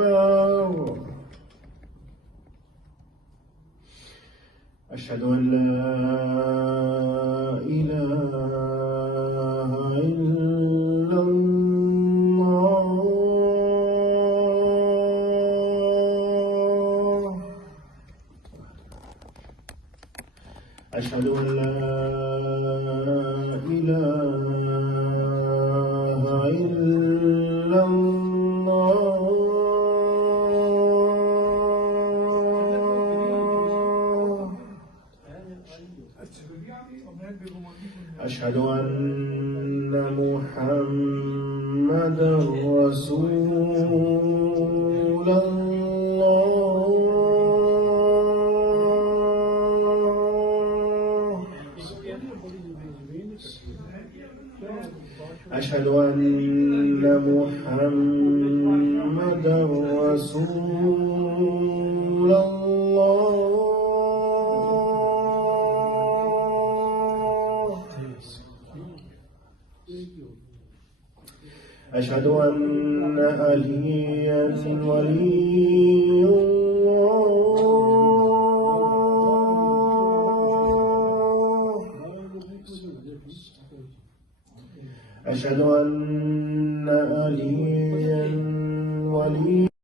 أكبر. أشهد أن لا إله إلا الله. أشهد أن لا إله إلا الله. أشهد أن محمدًا رسول الله. أشهد أن محمدًا رسول الله. أشهد أن عليا ولي الله. أشهد أن عليا ولي